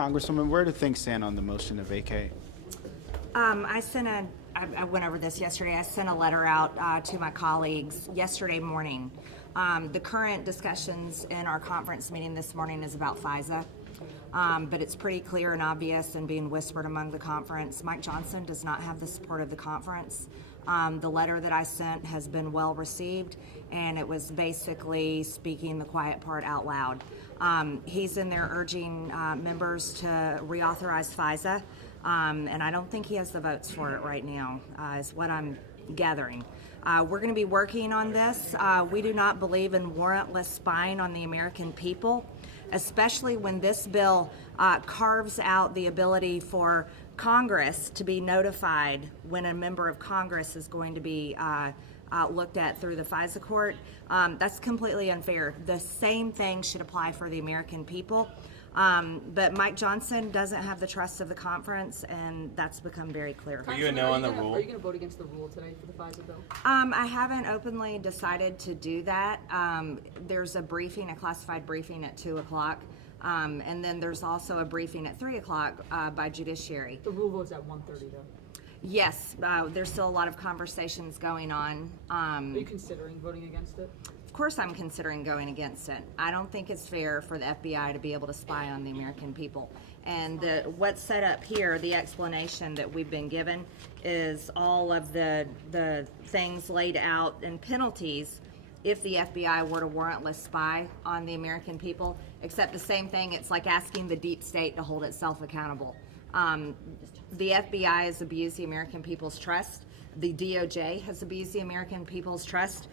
Congresswoman, where do things stand on the motion to vacate? I went over this yesterday. I sent a letter out to my colleagues yesterday morning. The current discussions in our conference meeting this morning is about FISA. But it's pretty clear and obvious and being whispered among the conference. Mike Johnson does not have the support of the conference. The letter that I sent has been well received, and it was basically speaking the quiet part out loud. He's in there urging members to reauthorize FISA, and I don't think he has the votes for it right now, is what I'm gathering. We're going to be working on this. We do not believe in warrantless spying on the American people, especially when this bill carves out the ability for Congress to be notified when a member of Congress is going to be looked at through the FISA court. That's completely unfair. The same thing should apply for the American people. But Mike Johnson doesn't have the trust of the conference, and that's become very clear. Are you a no on the rule? Are you going to vote against the rule today for the FISA bill? I haven't openly decided to do that. There's a briefing, a classified briefing at 2 o'clock. And then there's also a briefing at 3 o'clock by Judiciary. The rule vote's at 1:30 though. Yes, there's still a lot of conversations going on. Are you considering voting against it? Of course I'm considering going against it. I don't think it's fair for the FBI to be able to spy on the American people. And what's set up here, the explanation that we've been given, is all of the things laid out and penalties if the FBI were to warrantless spy on the American people, except the same thing, it's like asking the deep state to hold itself accountable. The FBI has abused the American people's trust. The DOJ has abused the American people's trust.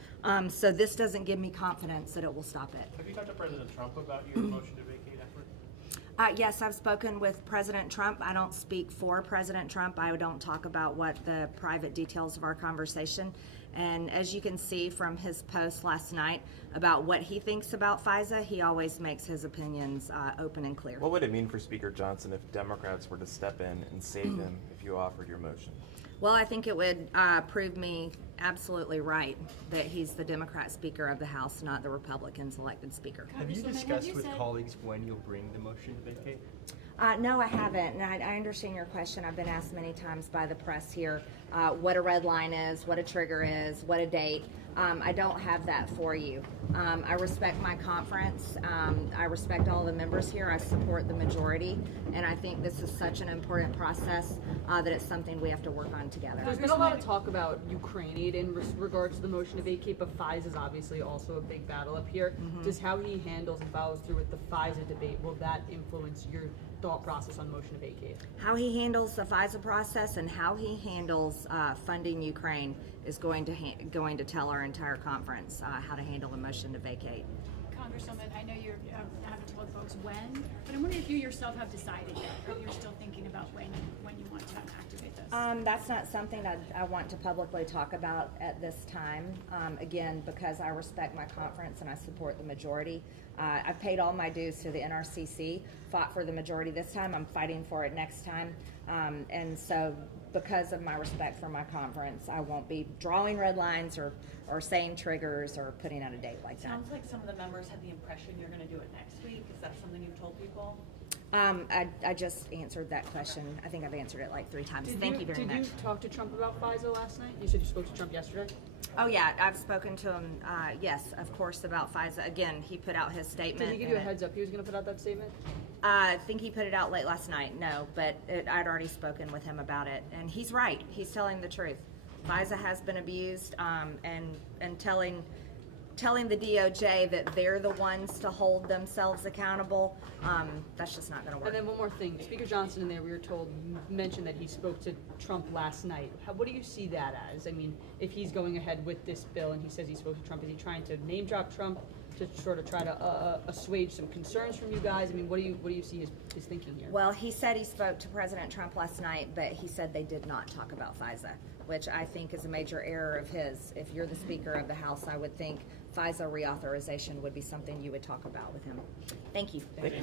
So this doesn't give me confidence that it will stop it. Have you talked to President Trump about your motion to vacate effort? Yes, I've spoken with President Trump. I don't speak for President Trump. I don't talk about what the private details of our conversation. And as you can see from his post last night about what he thinks about FISA, he always makes his opinions open and clear. What would it mean for Speaker Johnson if Democrats were to step in and save him if you offered your motion? Well, I think it would prove me absolutely right that he's the Democrat Speaker of the House, not the Republicans elected Speaker. Have you discussed with colleagues when you'll bring the motion to vacate? No, I haven't, and I understand your question. I've been asked many times by the press here what a red line is, what a trigger is, what a date. I don't have that for you. I respect my conference. I respect all the members here. I support the majority, and I think this is such an important process that it's something we have to work on together. There's been a lot of talk about Ukraine aid in regards to the motion to vacate, but FISA is obviously also a big battle up here. Just how he handles and follows through with the FISA debate, will that influence your thought process on motion to vacate? How he handles the FISA process and how he handles funding Ukraine is going to tell our entire conference how to handle a motion to vacate. Congresswoman, I know you're having told folks when, but I'm wondering if you yourself have decided yet, or if you're still thinking about when you want to activate this. That's not something I want to publicly talk about at this time. Again, because I respect my conference and I support the majority. I've paid all my dues to the NRCC, fought for the majority this time. I'm fighting for it next time. And so because of my respect for my conference, I won't be drawing red lines or saying triggers or putting out a date like that. Sounds like some of the members had the impression you're going to do it next week. Is that something you've told people? I just answered that question. I think I've answered it like 3 times. Thank you very much. Did you talk to Trump about FISA last night? You said you spoke to Trump yesterday? Oh yeah, I've spoken to him, yes, of course, about FISA. Again, he put out his statement. Did he give you a heads up he was going to put out that statement? I think he put it out late last night, no, but I'd already spoken with him about it. And he's right, he's telling the truth. FISA has been abused, and telling the DOJ that they're the ones to hold themselves accountable, that's just not going to work. And then one more thing, Speaker Johnson in there, we were told, mentioned that he spoke to Trump last night. What do you see that as? I mean, if he's going ahead with this bill and he says he spoke to Trump, is he trying to name drop Trump to sort of try to assuage some concerns from you guys? I mean, what do you see his thinking here? Well, he said he spoke to President Trump last night, but he said they did not talk about FISA, which I think is a major error of his. If you're the Speaker of the House, I would think FISA reauthorization would be something you would talk about with him. Thank you.